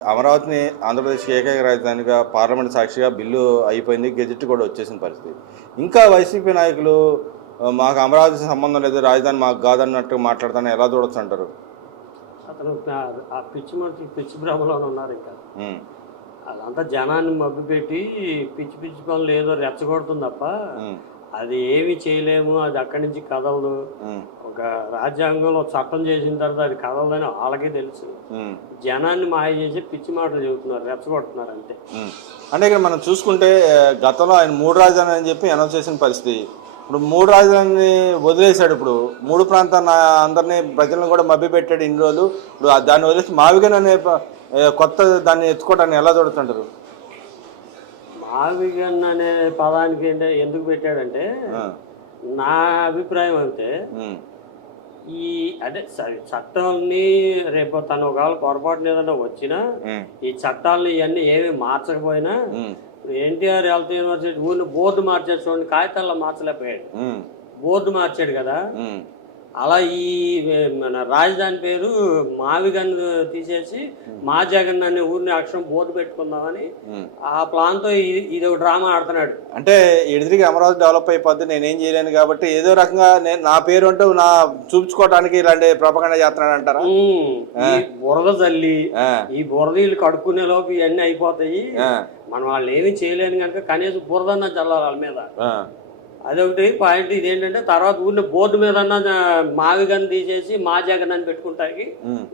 అమరావతిని ఆంధ్రప్రదేశ్ ఏకైక రాజధానిగా పార్లమెంట్ సాక్షిగా బిల్లు అయిపోయింది. గెజిట్ కూడా వచ్చేసిన పరిస్థితి. ఇంకా వైసీపీ నాయకులు మాకు అమరావతి సంబంధం లేదు, రాజధాని మాకు కాదన్నట్టు మాట్లాడతాను ఎలా చూడొచ్చు అంటారు? అతను ఆ పిచ్చి మనుషులు పిచ్చి భ్రమలో ఉన్నారు. ఇంకా ఉమ్, అదంతా జనాన్ని మభ్యపెట్టి పిచ్చి పిచ్చి పనులు ఏదో రెచ్చగొడుతుంది తప్ప ఉమ్, అది ఏమి చేయలేము, అది అక్కడి నుంచి కదలదు. ఉమ్, ఒక రాజ్యాంగంలో చట్టం చేసిన తర్వాత అది కదలదని వాళ్ళకే తెలుసు. ఉమ్, జనాన్ని మాయ చేసి పిచ్చి మాటలు చెబుతున్నారు, రెచ్చగొడుతున్నారు అంతే. ఉమ్. అంటే ఇక్కడ మనం చూసుకుంటే గతంలో ఆయన 3 రాజధానులు అని చెప్పి అనౌన్స్ చేసిన పరిస్థితి. ఇప్పుడు 3 రాజధానిని వదిలేశాడు. ఇప్పుడు 3 ప్రాంతాల అందరినీ ప్రజలను కూడా మభ్యపెట్టాడు ఇన్ని రోజులు. ఇప్పుడు దాన్ని వదిలేసి మావిగన్ అనే కొత్త దాన్ని ఎత్తుకోవటాన్ని ఎలా చూడుతుంటారు? మావిగన్ అనే పదానికి ఎందుకు పెట్టాడంటే, నా అభిప్రాయం అంటే ఈ అదే చట్టాలని రేపు తను ఒకవేళ పొరపాటున ఏదైనా వచ్చినా ఈ చట్టాలని ఇవన్నీ ఏమి మార్చకపోయినా, ఎన్టీఆర్ హెల్త్ యూనివర్సిటీ ఊరిని బోర్డు మార్చాడు చూడండి, కాగితాల్లో మార్చలేకపోయాడు, బోర్డు మార్చాడు కదా. అలా ఈ మన రాజధాని పేరు మావిగన్ తీసేసి మా జగన్ అనే ఊరిని అక్షరం బోర్డు పెట్టుకుందామని ఆ ప్లాన్ తో ఇది ఒక డ్రామా ఆడుతున్నాడు. అంటే ఎడిదిరిగి అమరావతి డెవలప్ అయిపోద్ది, నేనేం చేయలేను కాబట్టి ఏదో రకంగా నా పేరు అంటూ నా చూపించుకోవడానికి ఇలాంటి ప్రపంచ చేస్తున్నాడు అంటారా? ఈ బురద చల్లి ఈ బురదీళ్ళు కడుక్కునే లోపు ఇవన్నీ అయిపోతాయి, మనం వాళ్ళు ఏమి చేయలేను కనుక కనీసం బురదన్నా చల్లాలి వాళ్ళ మీద. అదొకటి పాయింట్. ఇదేంటంటే తర్వాత ఊరిని బోర్డు మీద మావిగన్ తీసేసి మా జగన్ అని పెట్టుకుంటానికి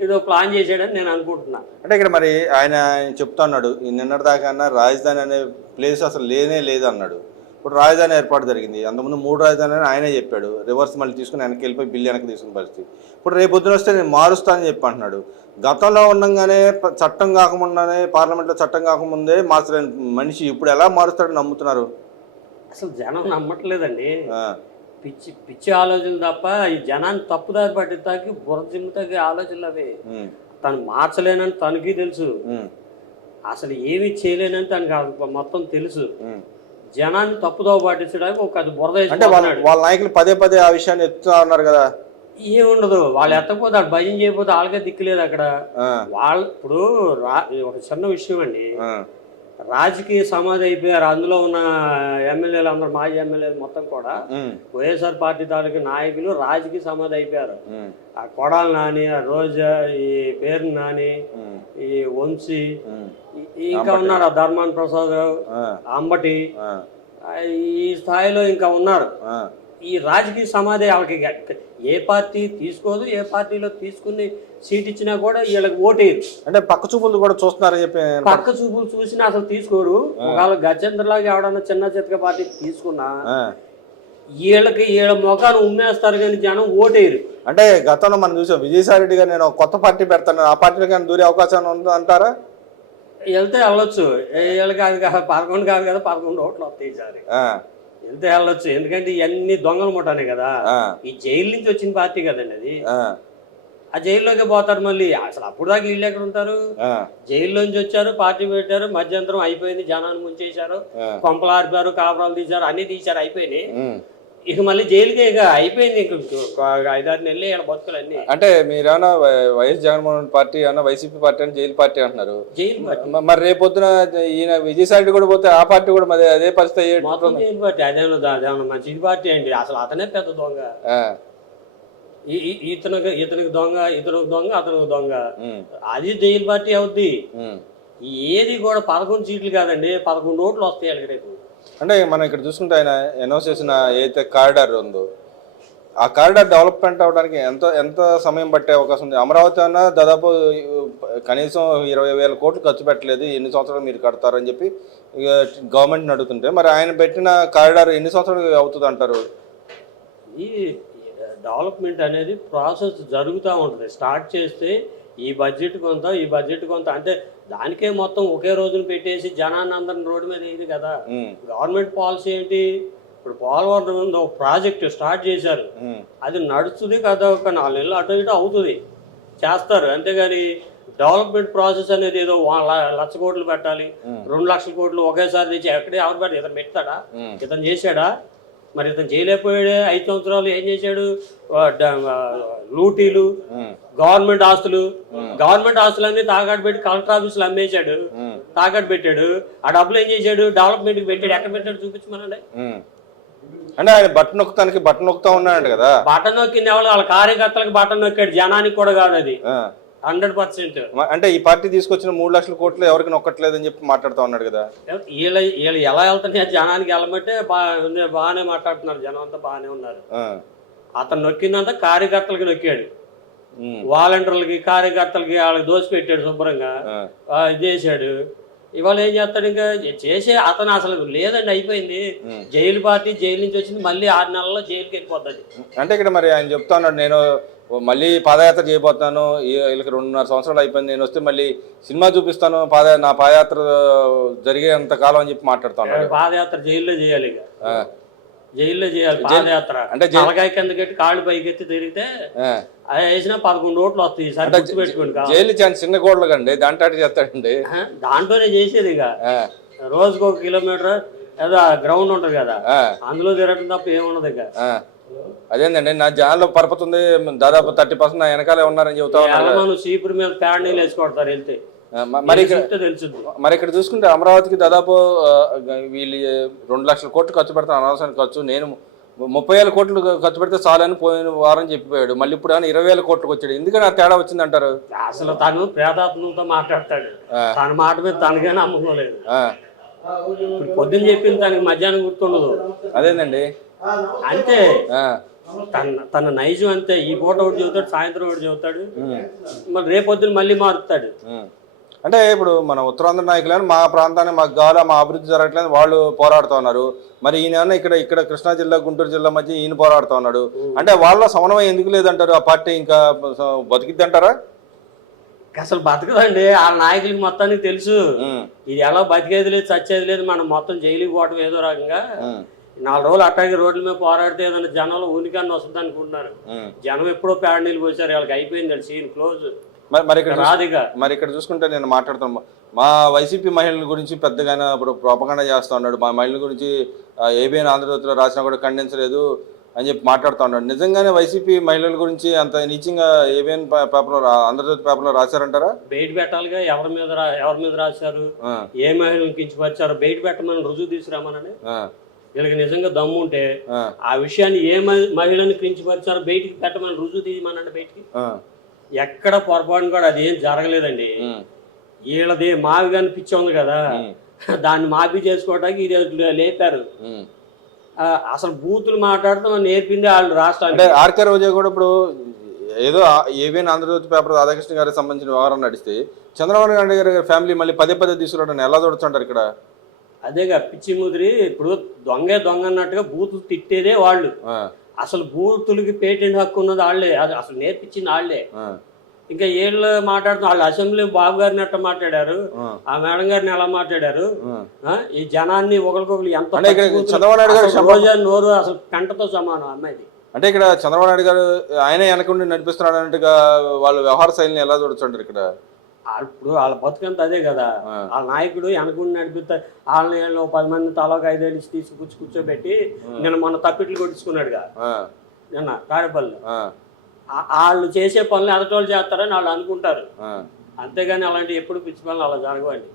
ఇదో ప్లాన్ చేసాడని నేను అనుకుంటున్నా. అంటే ఇక్కడ మరి ఆయన చెప్తున్నాడు నిన్నటిదాకా రాజధాని అనే ప్లేస్ అసలు లేనే లేదు అన్నాడు. ఇప్పుడు రాజధాని ఏర్పాటు జరిగింది. అంతకుముందు 3 రాజధాని అని ఆయనే చెప్పాడు. రివర్స్ మళ్ళీ తీసుకుని వెనక్కి వెళ్ళిపోయి బిల్లు వెనక్కి తీసుకున్న పరిస్థితి. ఇప్పుడు రేపు పొద్దున వస్తే నేను మారుస్తానని చెప్పి అంటున్నాడు. గతంలో ఉండగానే చట్టం కాకముండానే పార్లమెంట్లో చట్టం కాకముందే మార్చలేని మనిషి ఇప్పుడు ఎలా మారుస్తాడని నమ్ముతున్నారు? అసలు జనం నమ్మట్లేదండి. పిచ్చి పిచ్చి ఆలోచనలు తప్ప ఈ జనాన్ని తప్పుదారి పట్టిస్తాకి బుర్ర జిమ్ముతాకి ఆలోచనలు అవే. తను మార్చలేనని తనకి తెలుసు, అసలు ఏమి చేయలేనని తనకి మొత్తం తెలుసు. జనాన్ని తప్పుదో పట్టించడానికి ఒక అది బురద. అంటే వాళ్ళ నాయకులు పదే పదే ఆ విషయాన్ని ఎత్తుతా ఉన్నారు కదా. ఏముండదు, వాళ్ళు ఎత్తకపోతే వాళ్ళు భయం చేయకపోతే వాళ్ళకే దిక్కులేదు అక్కడ. వాళ్ళు ఇప్పుడు ఒక చిన్న విషయం అండి, రాజకీయ సమాధి అయిపోయారు. అందులో ఉన్న ఎమ్మెల్యేలు అందరూ, మాజీ ఎమ్మెల్యేలు మొత్తం కూడా వైఎస్ఆర్ పార్టీ తాలూకు నాయకులు రాజకీయ సమాధి అయిపోయారు. ఆ కొడాలి నాని, రోజా, ఈ పేరు నాని, ఈ వంశీ, ఇంకా ఉన్నారు ధర్మాన్ ప్రసాద్, అంబటి, ఈ స్థాయిలో ఇంకా ఉన్నారు. ఈ రాజకీయ సమాధి వాళ్ళకి ఏ పార్టీ తీసుకోదు, ఏ పార్టీలో తీసుకుని సీట్ ఇచ్చినా కూడా వీళ్ళకి ఓటేరు. అంటే పక్క చూపులు కూడా చూస్తున్నారని చెప్పి. పక్క చూపులు చూసినా అసలు తీసుకోరు. ఒకవేళ గజేంద్రలాగా ఎవడన్నా చిన్న చితక పార్టీ తీసుకున్నా వీళ్ళ మొఖాన్ని ఉమ్మేస్తారు కానీ జనం ఓటేరు. అంటే గతంలో మనం చూసాం విజయసాయి రెడ్డి గారు నేను కొత్త పార్టీ పెడతాను, ఆ పార్టీలో కానీ దూరే అవకాశం ఉంది అంటారా? వెళ్తే వెళ్ళొచ్చు. వీళ్ళకి అది 11 కాదు కదా, 11 ఓట్లు వస్తాయి ఈసారి. వెళ్తే వెళ్ళొచ్చు, ఎందుకంటే ఇవన్నీ దొంగల ముఠానే కదా. ఈ జైలు నుంచి వచ్చిన పార్టీ కదండి అది. ఆ జైల్లోకి పోతారు మళ్ళీ. అసలు అప్పుడు దాకా వీళ్ళు ఎక్కడ ఉంటారు? జైల్లోంచి వచ్చారు, పార్టీ పెట్టారు, మధ్యంతరం అయిపోయింది, జనాన్ని ముంచేశారు, కొంపలు ఆర్పారు, కాపురాలు తీశారు, అన్ని తీశారు, అయిపోయినాయి. ఇక మళ్ళీ జైలుకి ఇక అయిపోయింది. ఇంక 5-6 నెలలు ఇక్కడ బతుకులు అన్ని. అంటే మీరేమన్నా వైఎస్ జగన్మోహన్ పార్టీ అన్న వైసీపీ పార్టీ అని జైలు పార్టీ అంటున్నారు. జైలు పార్టీ మరి రేపు పొద్దున ఈయన విజయసాయి కూడా పోతే ఆ పార్టీ కూడా మరి అదే పరిస్థితి. జైలు పార్టీ అదేమన్నా మంచి పార్టీ అండి. అసలు అతనే పెద్ద దొంగ. ఇతనికి దొంగ, ఇతనికి దొంగ, అతనికి దొంగ, అది జైలు పార్టీ అవుద్ది. ఏది కూడా 11 సీట్లు కాదండి, 11 ఓట్లు వస్తాయి వాళ్ళకి రేపు. అంటే మనం ఇక్కడ చూసుకుంటే ఆయన అనౌన్స్ చేసిన ఏదైతే కారిడార్ ఉందో ఆ కారిడార్ డెవలప్మెంట్ అవడానికి ఎంత సమయం పట్టే అవకాశం ఉంది? అమరావతి అన్న దాదాపు కనీసం 20,000 కోట్లు ఖర్చు పెట్టలేదు, ఎన్ని సంవత్సరాలు మీరు కడతారని చెప్పి గవర్నమెంట్ని అడుగుతుంటే మరి ఆయన పెట్టిన కారిడార్ ఎన్ని సంవత్సరాలు అవుతుంది అంటారు? ఈ డెవలప్మెంట్ అనేది ప్రాసెస్ జరుగుతూ ఉంటుంది. స్టార్ట్ చేస్తే ఈ బడ్జెట్ కొంత, ఈ బడ్జెట్ కొంత, అంటే దానికే మొత్తం ఒకే రోజున పెట్టేసి జనాన్ని అందరిని రోడ్డు మీద వేయదు కదా. గవర్నమెంట్ పాలసీ ఏంటి? ఇప్పుడు పోలవరం ఉంది, ఒక ప్రాజెక్ట్ స్టార్ట్ చేశారు, అది నడుస్తుంది కదా, ఒక 4 నెలలు అటు ఇటు అవుతుంది, చేస్తారు. అంతేగాని డెవలప్మెంట్ ప్రాసెస్ అనేది ఏదో 1,00,000 కోట్లు పెట్టాలి, 2 లక్షల కోట్లు ఒకేసారి తెచ్చి ఎక్కడే ఎవరు పెట్టి ఇతను పెడతాడా? ఇతను చేశాడా? మరి ఇతను చేయలేకపోయాడు. 5 సంవత్సరాలు ఏం చేశాడు? లూటీలు, గవర్నమెంట్ ఆస్తులన్నీ తాకట్టు పెట్టి కలెక్టర్ ఆఫీసులు అమ్మేశాడు, తాకట్టు పెట్టాడు. ఆ డబ్బులు ఏం చేశాడు? డెవలప్మెంట్కి పెట్టాడు. ఎక్కడ పెట్టాడు చూపించమనండి. అంటే ఆయన బటన్ నొక్కుతా ఉన్నాడు కదా. బటన్ నొక్కింది ఎవరు? వాళ్ళ కార్యకర్తలకు బటన్ నొక్కాడు, జనానికి కూడా కాదు. అది 100%. అంటే ఈ పార్టీ తీసుకొచ్చిన 3 లక్షల కోట్లు ఎవరికి నొక్కట్లేదని చెప్పి మాట్లాడుతూ ఉన్నాడు కదా. వీళ్ళు ఎలా వెళ్తున్నాయి? జనానికి వెళ్ళమంటే బాగానే మాట్లాడుతున్నారు, జనం అంతా బాగానే ఉన్నారు. అతను నొక్కిందంతా కార్యకర్తలకి నొక్కాడు, వాలంటీర్లకి, కార్యకర్తలకి వాళ్ళకి దోసి పెట్టాడు, శుభ్రంగా ఇది చేశాడు. ఇవాళ ఏం చేస్తాడు? ఇంకా చేసే అతను అసలు లేదండి, అయిపోయింది. జైలు పార్టీ జైలు నుంచి వచ్చింది, మళ్ళీ 6 నెలల్లో జైలుకి వెళ్ళిపోతుంది. అంటే ఇక్కడ మరి ఆయన చెప్తా ఉన్నాడు, నేను మళ్ళీ పాదయాత్ర చేయబోతున్నాను, వీళ్ళకి 2.5 సంవత్సరాలు అయిపోయింది, నేను వస్తే మళ్ళీ సినిమా చూపిస్తాను, నా పాదయాత్ర జరిగేంత కాలం అని చెప్పి మాట్లాడుతా ఉన్నాడు. పాదయాత్ర జైల్లో చేయాలి, ఇక జైల్లో చేయాలి పాదయాత్ర. అంటే తలకాయ కింద కట్టి కాళ్ళు పైకెత్తి తిరిగితే అది వేసినా 11 ఓట్లు వస్తాయి. సరే గుర్తు పెట్టుకోండి. జైలు చిన్న గోడలు కండి, దాంట్లో చేస్తాడండి. దాంట్లోనే చేసేది. ఇక రోజుకు 1 కిలోమీటర్ ఏదో గ్రౌండ్ ఉంటది కదా, అందులో తిరగడం తప్ప ఏముండదు. ఇక అదేందండి, నా జనాల్లో పరపతి ఉంది, దాదాపు 30% నా వెనకాలే ఉన్నారని చెబుతా ఉన్నాను. చీపురు మీద ప్యాడ్ నీళ్ళు వేసుకొడతారు వెళ్తే. మరి ఇక్కడ చూసుకుంటే అమరావతికి దాదాపు వీళ్ళు 2 లక్షల కోట్లు ఖర్చు పెడతాను, అనవసరం ఖర్చు. నేను 30,000 కోట్లు ఖర్చు పెడితే చాలని పోయిన వారం చెప్పిపోయాడు, మళ్ళీ ఇప్పుడు కానీ 20,000 కోట్లకు వచ్చాడు. ఎందుకని ఆ తేడా వచ్చింది అంటారు? అసలు తను ప్రేతాత్మతో మాట్లాడతాడు, తన మాట మీద తనకే నమ్మకలేదు. ఇప్పుడు పొద్దున్న చెప్పింది తనకి మధ్యాహ్నం గుర్తుండదు. అదేనండి, అంతే. తన నైజం అంతే. ఈ పూట ఒకటి చెబుతాడు, సాయంత్రం ఒకటి చెబుతాడు, మరి రేపొద్దున మళ్ళీ మారుతాడు. అంటే ఇప్పుడు మన ఉత్తరాంధ్ర నాయకులని మా ప్రాంతాన్ని మాకు కావాలా, మా అభివృద్ధి జరగట్లేదు వాళ్ళు పోరాడుతూ ఉన్నారు. మరి ఈయన ఇక్కడ కృష్ణా జిల్లా, గుంటూరు జిల్లా మధ్య ఈయన పోరాడుతూ ఉన్నాడు. అంటే వాళ్ళ సమన్వయం ఎందుకు లేదంటారు? ఆ పార్టీ ఇంకా బతికిద్ది అంటారా? అసలు బతకదండి. ఆ నాయకులకి మొత్తానికి తెలుసు ఇది ఎలా బతికేది లేదు, చచ్చేది లేదు. మనం మొత్తం జైలుకి పోవటం ఏదో రకంగా 4 రోజులు అట్టాగే రోడ్ల మీద పోరాడితే ఏదైనా జనంలో ఉనికన్నా వస్తుంది అనుకుంటున్నారు. జనం ఎప్పుడో పేడ నీళ్ళు పోసారు, వాళ్ళకి అయిపోయింది, సీన్ క్లోజ్. మరి ఇక్కడ చూసుకుంటే నేను మాట్లాడుతాను, మా వైసీపీ మహిళల గురించి పెద్దగా ఇప్పుడు ప్రోపగండా చేస్తూ ఉన్నాడు. మా మహిళల గురించి ఏబిఎన్ ఆంధ్రజ్యోతిలో రాసినా కూడా ఖండించలేదు అని చెప్పి మాట్లాడుతూ ఉన్నాడు. నిజంగానే వైసీపీ మహిళల గురించి అంత నీచంగా ఏబిఎన్ పేపర్లో, ఆంధ్రజ్యోతి పేపర్లో రాశారంటారా? బయట పెట్టాలిగా. ఎవరి మీద రాశారు, ఏ మహిళలు కించపరిచారు, బయట పెట్టమని రుజువు తీసుకురామని. వీళ్ళకి నిజంగా దమ్ము ఉంటే ఆ విషయాన్ని ఏ మహిళని కించపరిచారో బయటికి పెట్టమని రుజువు తీయమనండి. బయటికి ఎక్కడ పొరపాటును కూడా అది ఏం జరగలేదండి. వీళ్ళది మావి కానీ పిచ్చి ఉంది కదా, దాన్ని మాఫీ చేసుకోవడానికి ఇది లేపారు. అసలు బూతులు మాట్లాడుతూ నేర్పింది వాళ్ళు రాష్ట్రానికి. ఆర్కే రోజా కూడా ఇప్పుడు ఏదో ఏబిఎన్ ఆంధ్రజ్యోతి పేపర్ రాధాకృష్ణ గారికి సంబంధించిన వ్యవహారం నడిస్తే చంద్రబాబు నాయుడు గారి ఫ్యామిలీ మళ్ళీ పదే తీసుకురావడం ఎలా చూడొచ్చుంటారు ఇక్కడ? అదేగా పిచ్చి ముదిరి. ఇప్పుడు దొంగ అన్నట్టుగా బూతులు తిట్టేదే వాళ్ళు. అసలు బూతులకి పేటెంట్ హక్కు ఉన్నది వాళ్ళే, అది అసలు నేర్పించింది వాళ్ళే. ఇంకా ఏళ్ళు మాట్లాడుతున్న వాళ్ళు అసెంబ్లీ బాబు గారిని ఎట్లా మాట్లాడారు, ఆ మేడం గారిని ఎలా మాట్లాడారు, ఈ జనాన్ని ఒకరికొకరు ఎంత రోజా నోరు అసలు పెంటతో సమానం అమ్మాయిది. అంటే ఇక్కడ చంద్రబాబు నాయుడు గారు ఆయన వెనకుండి నడిపిస్తున్నాడు అన్నట్టుగా వాళ్ళ వ్యవహార శైలిని ఎలా చూడొచ్చు ఇక్కడ? ఇప్పుడు వాళ్ళ బతుకంతా అదే కదా. వాళ్ళ నాయకుడు వెనకుండి నడిపిస్తారు. వాళ్ళని 10 మంది తలకు 5 ఏళ్ళు తీసి కూర్చోబెట్టి నిన్న మొన్న తప్పిట్లు కొట్టించుకున్నాడుగా నిన్న తాడేపల్లిలో. వాళ్ళు చేసే పనులు ఎదటోళ్ళు చేస్తారని వాళ్ళు అనుకుంటారు, అంతేగాని అలాంటి ఎప్పుడు పిచ్చి పనులు అలా జరగవండి.